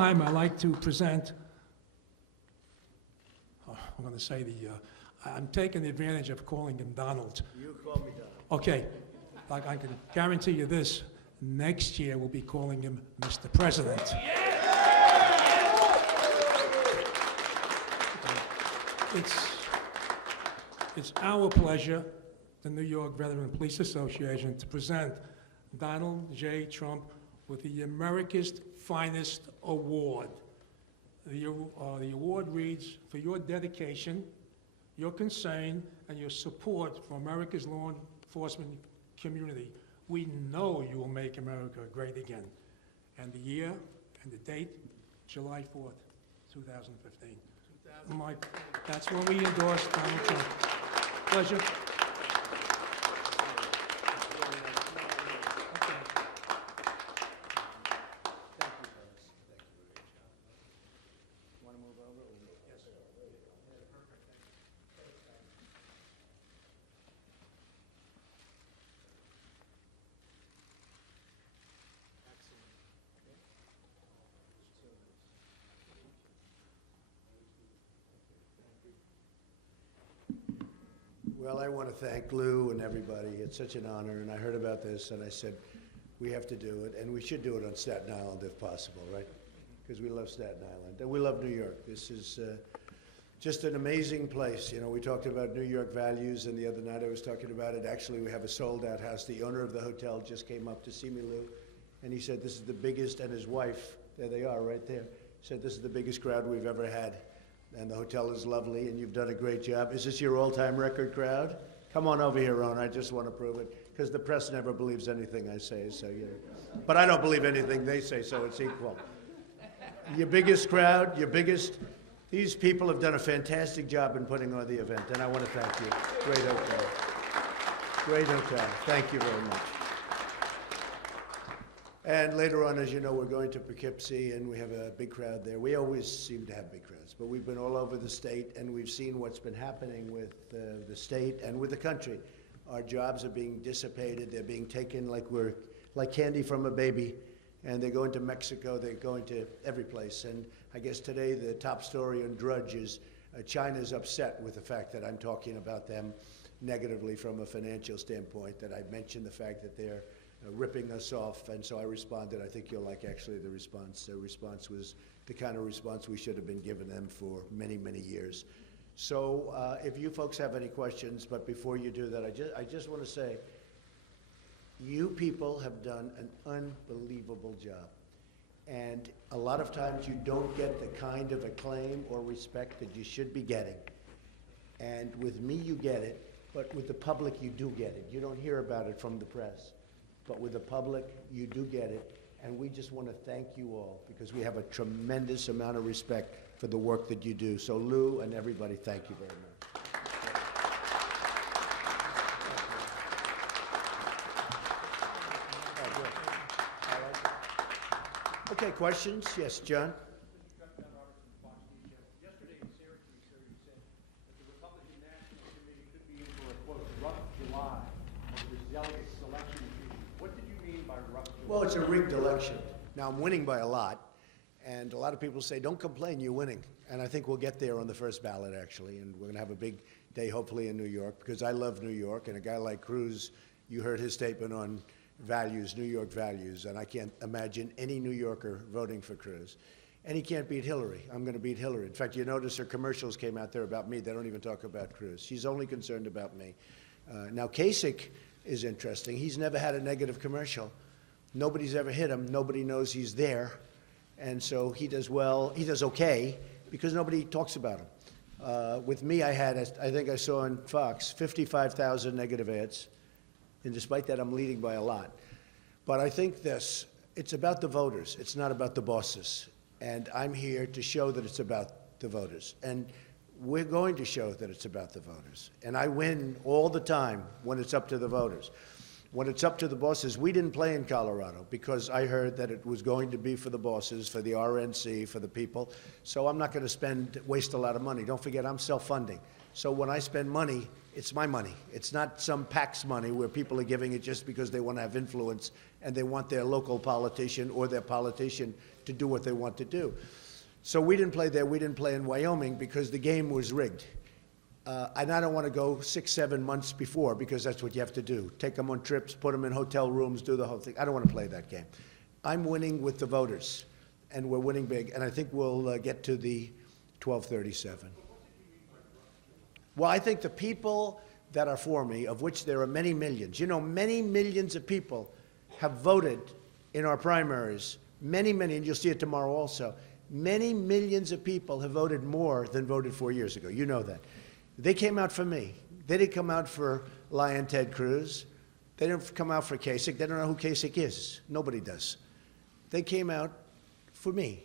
I'd like to present, I'm going to say I'm taking advantage of calling him Donald. You call me Donald. Okay, like I can guarantee you this, next year we'll be calling him Mr. President. It's our pleasure, the New York Veteran Police Association, to present Donald J. Trump with the America's Finest Award. The award reads, for your dedication, your concern, and your support for America's law enforcement community. We know you will make America great again. And the year and the date, July 4th, 2015. That's when we endorse Donald Trump. Pleasure. Well, I want to thank Lou and everybody. It's such an honor, and I heard about this, and I said, we have to do it, and we should do it on Staten Island if possible, right? Because we love Staten Island, and we love New York. This is just an amazing place. You know, we talked about New York values, and the other night I was talking about it. Actually, we have a sold-out house. The owner of the hotel just came up to see me, Lou, and he said this is the biggest, and his wife, there they are right there, said this is the biggest crowd we've ever had. And the hotel is lovely, and you've done a great job. Is this your all-time record crowd? Come on over here, Ron. I just want to prove it, because the press never believes anything I say, so you know. But I don't believe anything they say, so it's equal. Your biggest crowd, these people have done a fantastic job in putting on the event, and I want to thank you. Great hotel. Great hotel. Thank you very much. And later on, as you know, we're going to Poughkeepsie, and we have a big crowd there. We always seem to have big crowds, but we've been all over the state, and we've seen what's been happening with the state and with the country. Our jobs are being dissipated. They're being taken like candy from a baby, and they're going to Mexico. They're going to every place. And I guess today the top story on Drudge is China's upset with the fact that I'm talking about them negatively from a financial standpoint, that I mentioned the fact that they're ripping us off, and so I responded. I think you'll like actually the response. The response was the kind of response we should have been giving them for many, many years. So if you folks have any questions, but before you do that, I just want to say, you people have done an unbelievable job. And a lot of times you don't get the kind of acclaim or respect that you should be getting. And with me, you get it, but with the public, you do get it. You don't hear about it from the press. But with the public, you do get it, and we just want to thank you all, because we have a tremendous amount of respect for the work that you do. So Lou and everybody, thank you very much. Okay, questions? Yes, John? Well, it's a rigged election. Now, I'm winning by a lot, and a lot of people say, don't complain, you're winning. And I think we'll get there on the first ballot, actually, and we're going to have a big day, hopefully, in New York, because I love New York, and a guy like Cruz, you heard his statement on values, New York values, and I can't imagine any New Yorker voting for Cruz. And he can't beat Hillary. I'm going to beat Hillary. In fact, you notice her commercials came out there about me. They don't even talk about Cruz. She's only concerned about me. Now, Kasich is interesting. He's never had a negative commercial. Nobody's ever hit him. Nobody knows he's there. And so he does well. He does okay because nobody talks about him. With me, I think I saw on Fox, 55,000 negative ads. And despite that, I'm leading by a lot. But I think it's about the voters. It's not about the bosses. And I'm here to show that it's about the voters. And we're going to show that it's about the voters. And I win all the time when it's up to the voters. When it's up to the bosses, we didn't play in Colorado because I heard that it was going to be for the bosses, for the RNC, for the people. So I'm not going to waste a lot of money. Don't forget, I'm self-funding. So when I spend money, it's my money. It's not some PAC's money where people are giving it just because they want to have influence and they want their local politician or their politician to do what they want to do. So we didn't play there. We didn't play in Wyoming because the game was rigged. And I don't want to go 6, 7 months before because that's what you have to do. Take them on trips, put them in hotel rooms, do the whole thing. I don't want to play that game. I'm winning with the voters, and we're winning big. And I think we'll get to the 1237. Well, I think the people that are for me, of which there are many millions, many millions of people have voted in our primaries. Many, and you'll see it tomorrow also. Many millions of people have voted more than voted 4 years ago. You know that. They came out for me. They didn't come out for Lion Ted Cruz. They didn't come out for Kasich. They don't know who Kasich is. Nobody does. They came out for me.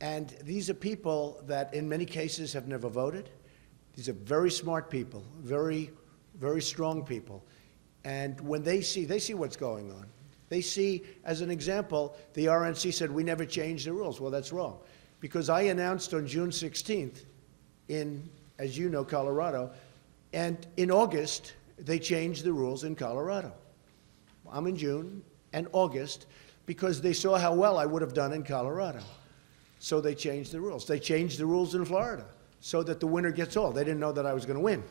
And these are people that in many cases have never voted. These are very smart people, very, very strong people. And when they see what's going on. They see, as an example, the RNC said, we never changed the rules. Well, that's wrong. Because I announced on June 16th in, as you know, Colorado, and in August, they changed the rules in Colorado. I'm in June and August because they saw how well I would have done in Colorado. So they changed the rules. They changed the rules in Florida so that the winner gets all. They didn't know that I was going to win.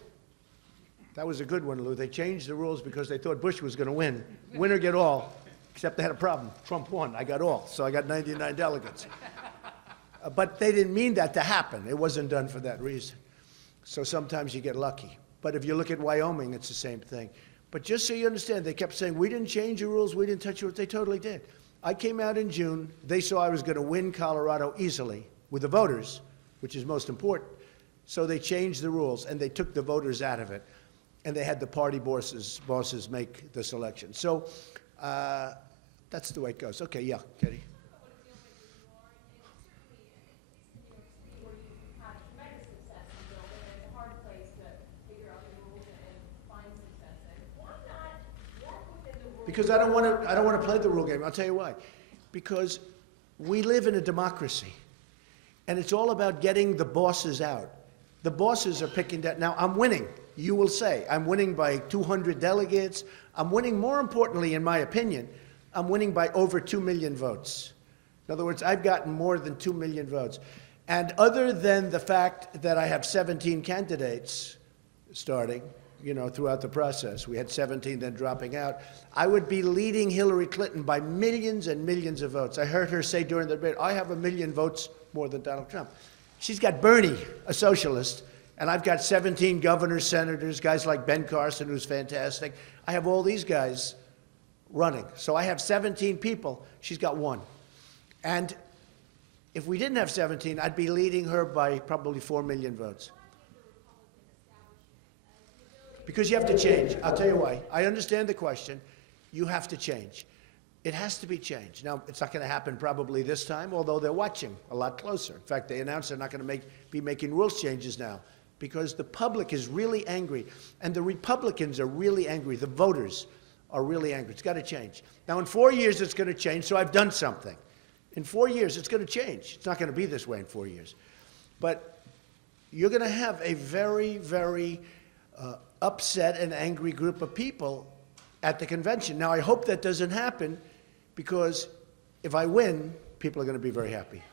That was a good one, Lou. They changed the rules because they thought Bush was going to win. Winner get all, except they had a problem. Trump won. I got all. So I got 99 delegates. But they didn't mean that to happen. It wasn't done for that reason. So sometimes you get lucky. But if you look at Wyoming, it's the same thing. But just so you understand, they kept saying, we didn't change the rules, we didn't touch the rules. They totally did. I came out in June. They saw I was going to win Colorado easily with the voters, which is most important. So they changed the rules, and they took the voters out of it. And they had the party bosses make the selection. So that's the way it goes. Okay, yeah, Katie. Because I don't want to play the rule game. I'll tell you why. Because we live in a democracy, and it's all about getting the bosses out. The bosses are picking that. Now, I'm winning. You will say, I'm winning by 200 delegates. I'm winning, more importantly, in my opinion, I'm winning by over 2 million votes. In other words, I've gotten more than 2 million votes. And other than the fact that I have 17 candidates starting, throughout the process, we had 17 then dropping out, I would be leading Hillary Clinton by millions and millions of votes. I heard her say during the debate, I have 1 million votes more than Donald Trump. She's got Bernie, a socialist, and I've got 17 governors, senators, guys like Ben Carson, who's fantastic. I have all these guys running. So I have 17 people. She's got 1. And if we didn't have 17, I'd be leading her by probably 4 million votes. Because you have to change. I'll tell you why. I understand the question. You have to change. It has to be changed. Now, it's not going to happen probably this time, although they're watching a lot closer. In fact, they announced they're not going to be making rules changes now because the public is really angry, and the Republicans are really angry. The voters are really angry. It's got to change. Now, in 4 years, it's going to change, so I've done something. In 4 years, it's going to change. It's not going to be this way in 4 years. But you're going to have a very, very upset and angry group of people at the convention. Now, I hope that doesn't happen because if I win, people are going to be very happy.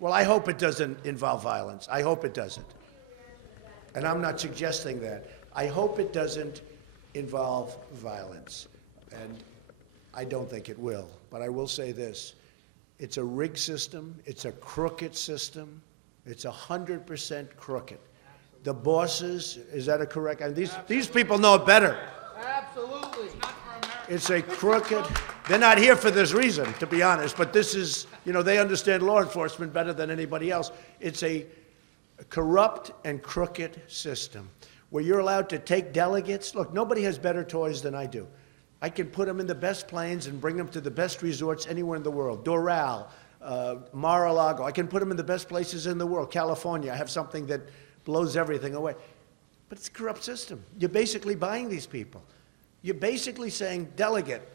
Well, I hope it doesn't involve violence. I hope it doesn't. And I'm not suggesting that. I hope it doesn't involve violence. And I don't think it will. But I will say this. It's a rigged system. It's a crooked system. It's 100% crooked. The bosses, is that a correct? And these people know it better. Absolutely. It's a crooked, they're not here for this reason, to be honest, but this is, they understand law enforcement better than anybody else. It's a corrupt and crooked system where you're allowed to take delegates. Look, nobody has better toys than I do. I can put them in the best planes and bring them to the best resorts anywhere in the world. Doral, Mar-a-Lago. I can put them in the best places in the world. California, I have something that blows everything away. But it's a corrupt system. You're basically buying these people. You're basically saying, delegate,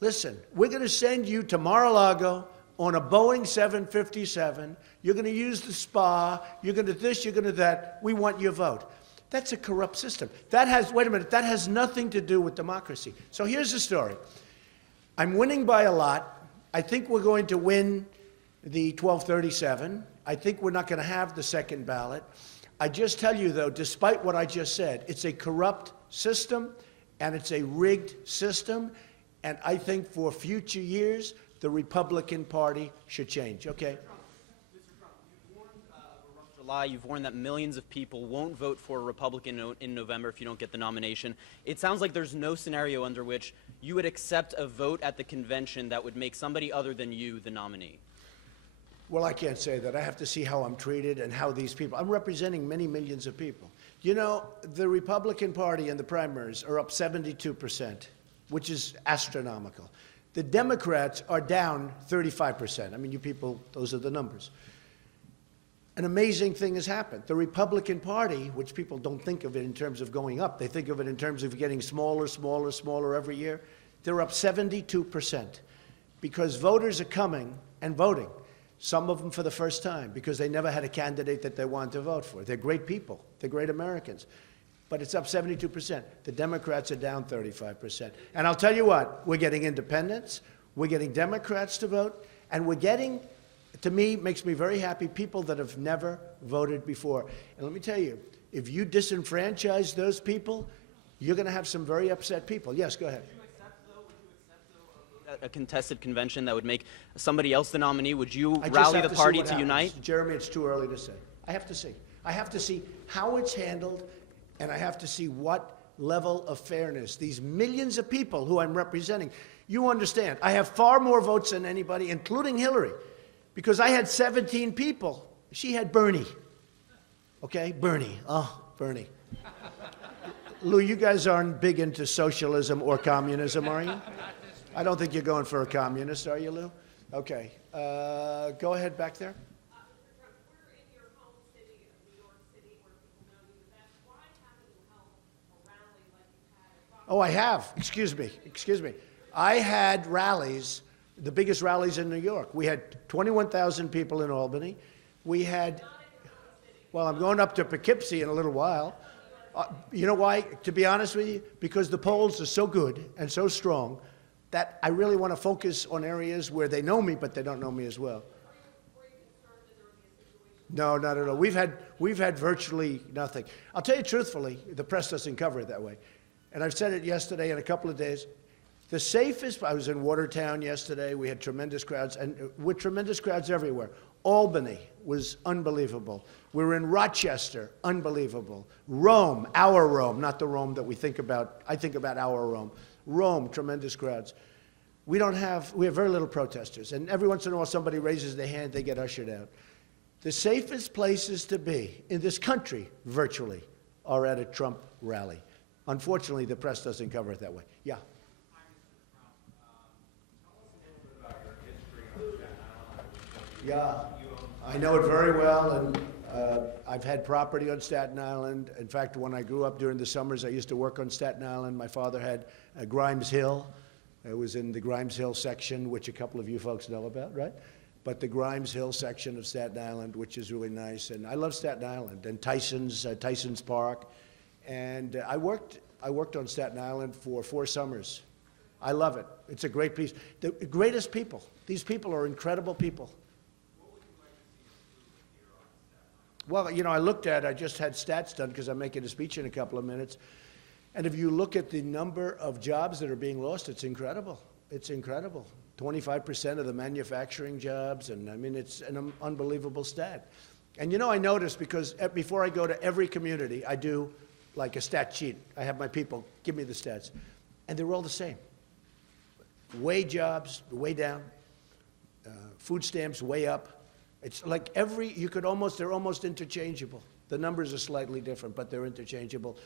listen, we're going to send you to Mar-a-Lago on a Boeing 757. You're going to use the spa. You're going to this, you're going to that. We want your vote. That's a corrupt system. That has, wait a minute, that has nothing to do with democracy. So here's the story. I'm winning by a lot. I think we're going to win the 1237. I think we're not going to have the second ballot. I just tell you, though, despite what I just said, it's a corrupt system, and it's a rigged system, and I think for future years, the Republican Party should change, okay? Mr. Trump, you've warned of a rough July. You've warned that millions of people won't vote for a Republican in November if you don't get the nomination. It sounds like there's no scenario under which you would accept a vote at the convention that would make somebody other than you the nominee. Well, I can't say that. I have to see how I'm treated and how these people, I'm representing many millions of people. You know, the Republican Party in the primaries are up 72%, which is astronomical. The Democrats are down 35%. I mean, you people, those are the numbers. An amazing thing has happened. The Republican Party, which people don't think of it in terms of going up, they think of it in terms of getting smaller, smaller, smaller every year. They're up 72% because voters are coming and voting. Some of them for the first time because they never had a candidate that they wanted to vote for. They're great people. They're great Americans. But it's up 72%. The Democrats are down 35%. And I'll tell you what, we're getting independents, we're getting Democrats to vote, and we're getting, to me, makes me very happy, people that have never voted before. And let me tell you, if you disenfranchise those people, you're going to have some very upset people. Yes, go ahead. A contested convention that would make somebody else the nominee? Would you rally the party to unite? Jeremy, it's too early to say. I have to see. I have to see how it's handled, and I have to see what level of fairness these millions of people who I'm representing. You understand, I have far more votes than anybody, including Hillary, because I had 17 people. She had Bernie. Okay, Bernie. Oh, Bernie. Lou, you guys aren't big into socialism or communism, are you? I don't think you're going for a communist, are you, Lou? Okay. Go ahead back there. We're in your home city of New York City, where people know you the best. Why haven't you held a rally like you had at Oh, I have. Excuse me. Excuse me. I had rallies, the biggest rallies in New York. We had 21,000 people in Albany. We had, well, I'm going up to Poughkeepsie in a little while. You know why? To be honest with you, because the polls are so good and so strong that I really want to focus on areas where they know me, but they don't know me as well. No, not at all. We've had virtually nothing. I'll tell you truthfully, the press doesn't cover it that way. And I've said it yesterday in a couple of days. The safest, I was in Watertown yesterday. We had tremendous crowds, and with tremendous crowds everywhere. Albany was unbelievable. We were in Rochester, unbelievable. Rome, our Rome, not the Rome that we think about. I think about our Rome. Rome, tremendous crowds. We have very little protesters. And every once in a while somebody raises their hand, they get ushered out. The safest places to be in this country, virtually, are at a Trump rally. Unfortunately, the press doesn't cover it that way. Yeah. Yeah, I know it very well, and I've had property on Staten Island. In fact, when I grew up during the summers, I used to work on Staten Island. My father had Grimes Hill. It was in the Grimes Hill section, which a couple of you folks know about, right? But the Grimes Hill section of Staten Island, which is really nice. And I love Staten Island and Tyson's Park. And I worked on Staten Island for 4 summers. I love it. It's a great piece. The greatest people. These people are incredible people. Well, you know, I just had stats done because I'm making a speech in a couple of minutes. And if you look at the number of jobs that are being lost, it's incredible. It's incredible. 25% of the manufacturing jobs, and I mean, it's an unbelievable stat. And you know, I noticed because before I go to every community, I do like a stat sheet. I have my people give me the stats. And they're all the same. Way jobs, way down. Food stamps, way up. It's like they're almost interchangeable. The numbers are slightly different, but they're interchangeable.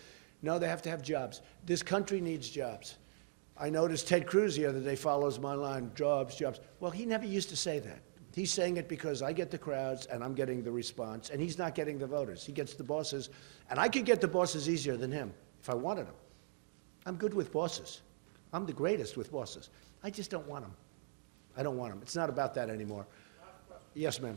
No, they have to have jobs. This country needs jobs. I noticed Ted Cruz the other day follows my line, jobs, jobs. Well, he never used to say that. He's saying it because I get the crowds and I'm getting the response, and he's not getting the voters. He gets the bosses, and I could get the bosses easier than him if I wanted them. I'm good with bosses. I'm the greatest with bosses. I just don't want them. I don't want them. It's not about that anymore. Yes, ma'am.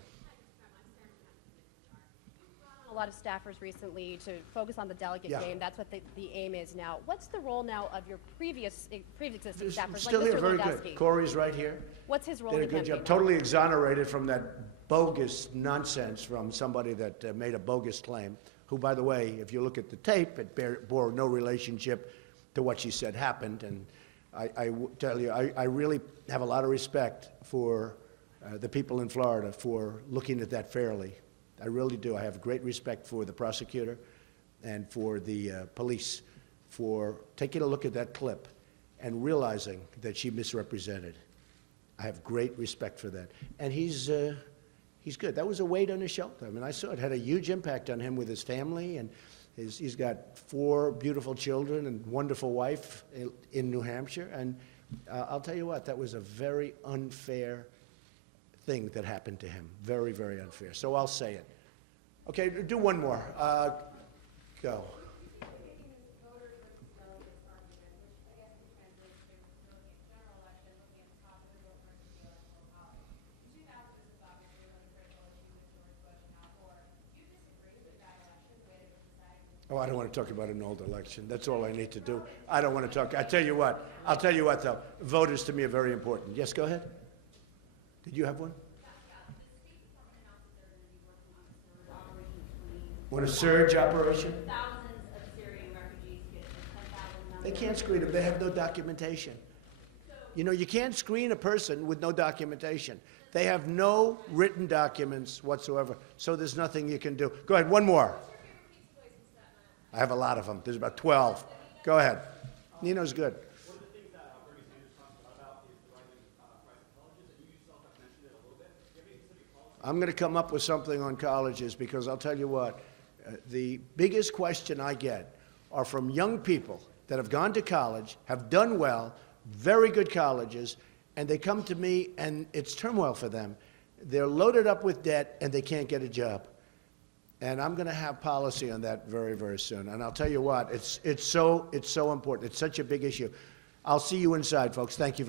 You run lot of staffers recently to focus on the delegate Yeah. game. That's what the aim is now. What's the role now of your pre-existing staffers, Still like here, Mr. very Lewandowski? good. Corey's right here. What's his role Did a in the good campaign? job. Totally exonerated from that bogus nonsense from somebody that made a bogus claim, who, by the way, if you look at the tape, it bore no relationship to what she said happened. And I tell you, I really have a lot of respect for the people in Florida for looking at that fairly. I really do. I have great respect for the prosecutor and for the police for taking a look at that clip and realizing that she misrepresented. I have great respect for that. And he's good. That was a weight on his shoulder. I mean, I saw it had a huge impact on him with his family, and he's got 4 beautiful children and wonderful wife in New Hampshire. And I'll tell you what, that was a very unfair thing that happened to him. Very, very unfair. So I'll say it. Okay, do one more. Go. Oh, I don't want to talk about an old election. That's all I need to do. I don't want to talk. I'll tell you what, though. Voters to me are very important. Yes, go ahead. Did you have one? What, a surge operation? Thousands of Syrian refugees get 10,000 They can't screen them. They have no documentation. You know, you can't screen a person with no documentation. They have no written documents whatsoever, so there's nothing you can do. Go ahead, one more. I have a lot of them. There's about 12. Go ahead. Nino's good. One of the things that Bernie Sanders talks a lot about is the rising price of colleges, and you yourself have mentioned it a little bit. Do you have any specific policies? I'm going to come up with something on colleges because I'll tell you what, the biggest question I get are from young people that have gone to college, have done well, very good colleges, and they come to me and it's turmoil for them. They're loaded up with debt and they can't get a job. And I'm going to have policy on that very, very soon. And I'll tell you what, it's so important. It's such a big issue. I'll see you inside, folks. Thank you.